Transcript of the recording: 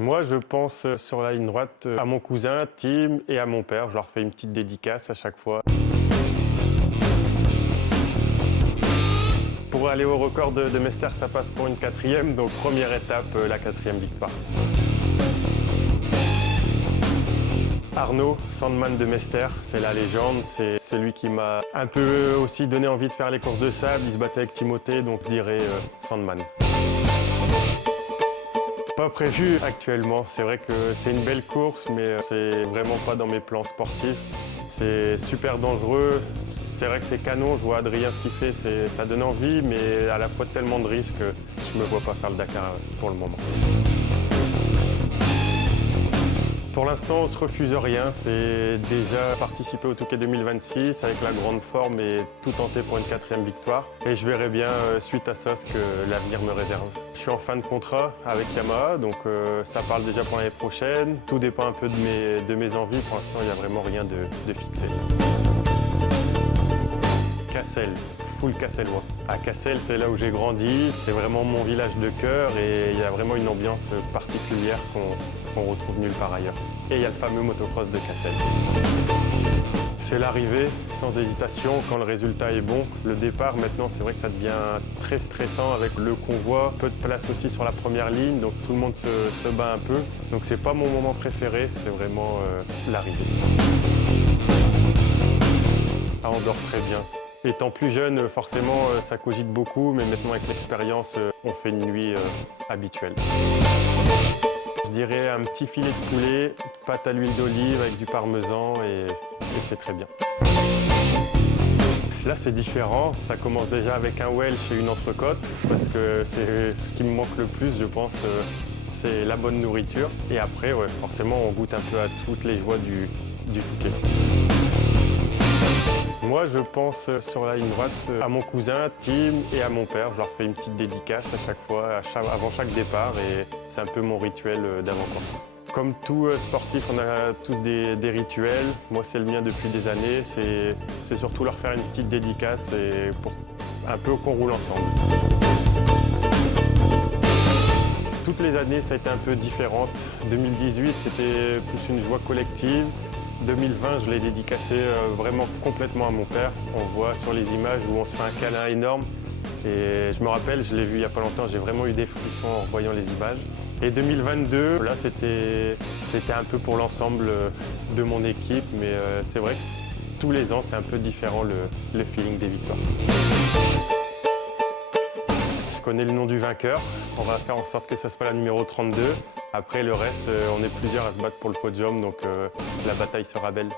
Moi, je pense sur la ligne droite à mon cousin, Tim, et à mon père. Je leur fais une petite dédicace à chaque fois. Pour aller au record de Mester, ça passe pour une 4e. Donc première étape, la 4e victoire. Arnaud, Sandman de Mester, c'est la légende. C'est celui qui m'a un peu aussi donné envie de faire les courses de sable. Il se battait avec Timothée, donc je dirais Sandman. Pas prévu actuellement. C'est vrai que c'est une belle course, mais c'est vraiment pas dans mes plans sportifs. C'est super dangereux. C'est vrai que c'est canon. Je vois Adrien ce qu'il fait, ça donne envie, mais à la fois tellement de risques que je me vois pas faire le Dakar pour le moment. Pour l'instant, on ne se refuse rien. C'est déjà participer au Touquet 2026 avec la grande forme et tout tenter pour une 4e victoire. Et je verrai bien, suite à ça, ce que l'avenir me réserve. Je suis en fin de contrat avec Yamaha, donc ça parle déjà pour l'année prochaine. Tout dépend un peu de mes envies. Pour l'instant, il n'y a vraiment rien de fixé. Cassel, full Cassellois. À Cassel, c'est là où j'ai grandi. C'est vraiment mon village de cœur et il y a vraiment une ambiance particulière qu'on retrouve nulle part ailleurs. Et il y a le fameux motocross de Cassel. C'est l'arrivée, sans hésitation, quand le résultat est bon. Le départ, maintenant, c'est vrai que ça devient très stressant avec le convoi. Peu de place aussi sur la première ligne, donc tout le monde se bat un peu. Donc c'est pas mon moment préféré, c'est vraiment l'arrivée. Ah, on dort très bien. Étant plus jeune, forcément, ça cogite beaucoup, mais maintenant, avec l'expérience, on fait une nuit habituelle. Je dirais un petit filet de poulet, pâte à l'huile d'olive avec du parmesan et c'est très bien. Là, c'est différent. Ça commence déjà avec un Welsh et une entrecôte parce que c'est ce qui me manque le plus, je pense, c'est la bonne nourriture. Et après, ouais, forcément, on goûte un peu à toutes les joies du Touquet. Moi, je pense sur la ligne droite à mon cousin, Tim, et à mon père. Je leur fais une petite dédicace à chaque fois, avant chaque départ, et c'est un peu mon rituel d'avant-course. Comme tout sportif, on a tous des rituels. Moi, c'est le mien depuis des années. C'est surtout leur faire une petite dédicace et pour un peu qu'on roule ensemble. Toutes les années, ça a été un peu différent. 2018, c'était plus une joie collective. 2020, je l'ai dédicacé vraiment complètement à mon père. On voit sur les images où on se fait un câlin énorme. Et je me rappelle, je l'ai vu il n'y a pas longtemps, j'ai vraiment eu des frissons en voyant les images. Et 2022, là, c'était un peu pour l'ensemble de mon équipe, mais c'est vrai que tous les ans, c'est un peu différent le feeling des victoires. Je connais le nom du vainqueur. On va faire en sorte que ça soit la numéro 32. Après, le reste, on est plusieurs à se battre pour le podium, donc la bataille sera belle.